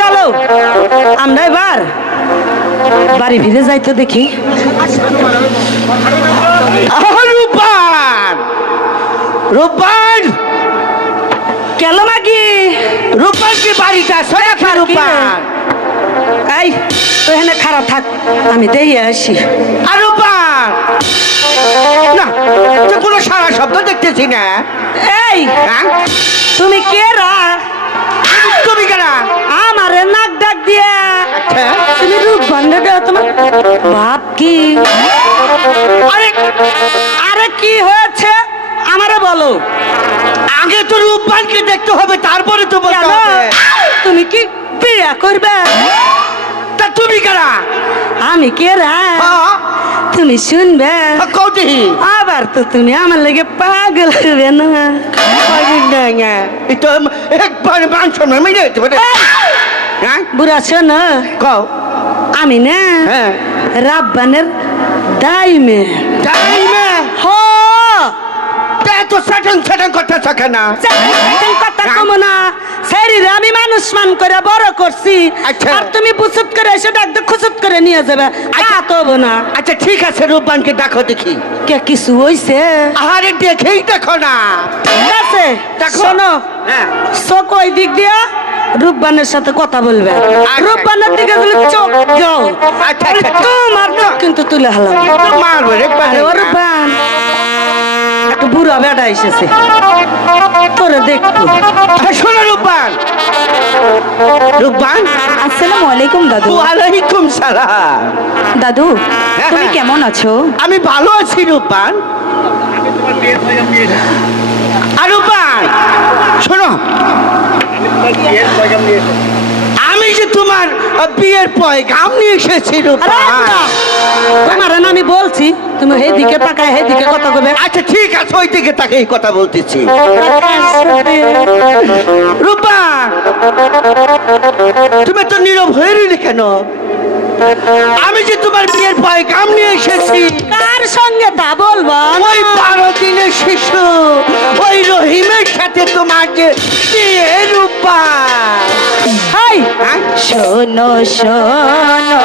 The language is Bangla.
চলো আমরা এবার বাড়ি ফিরে যাই তো দেখি। রূপান রূপান কেন মাগি রূপান কি বাড়িটা সোনা রূপান এই তো এখানে খারাপ থাক আমি দেখে আসি। আর রূপান না কোনো সারা শব্দ দেখতেছি না। এই তুমি কে রা তুমি কেনা আমারে নাক ডাক দিয়া তুমি রূপ বন্ধে দাও তোমার বাপ কি আরে আরে কি হয়েছে আমারে বলো। আগে তো রূপবানকে দেখতে হবে তারপরে তো বলতে হবে। তুমি কি বিয়ে করবে? তা তুমি কেনা আমি কে রা তুমি শুনবে আবার তো তুমি আমার লেগে পাগল হবে না। বুড়া শোনো আমি না রাব্বানের দাইমে দাইমে হো তো সেটিং সেটিং করতে থাকে না সেটিং কথা কম না শরীরে আমি মানুষ মান করে বড় করছি আর তুমি বুসুত করে এসে ডাক খুসুত করে নিয়ে যাবে আচ্ছা তো না। আচ্ছা ঠিক আছে রূপবানকে দেখো দেখি কে কিছু হইছে। আরে দেখেই দেখো না ঠিক আছে শোনো চোখ ওই দিক দিয়া রূপবানের সাথে কথা বলবে রূপবানের দিকে যদি চোখ যাও আচ্ছা, আচ্ছা। তোমার চোখ কিন্তু তুলে হালাম মারবো রে আরে ও রূপবান একটা বুড়া বেড়া এসেছে তোরে দেখবো শোনো রূপবান। রূপবান, আসসালামু আলাইকুম দাদু। ওয়ালাইকুম সালাম। দাদু হ্যাঁ, তুমি হ্যাঁ। কেমন আছো? আমি ভালো আছি রূপবান। আর রূপবান শোনো, আমি যে তোমার বিয়ের পয়গাম নিয়ে এসেছি রূপবান। তোমার না আমি বলছি তুমি হেদিকে তাকায় হেদিকে কথা কবে আচ্ছা ঠিক আছে, ওই দিকে তাকে এই কথা বলতেছি। রূপবান, তুমি তো নীরব হয়ে রইলে কেন? আমি যে তোমার বিয়ের পয়গাম নিয়ে এসেছি। কার সঙ্গে তা বলবো ওই 12 দিনের শিশু ওই রহিমের সাথে তোমার যে বিয়ে রূপবান। হাই হ্যাঁ? শোনো শোনো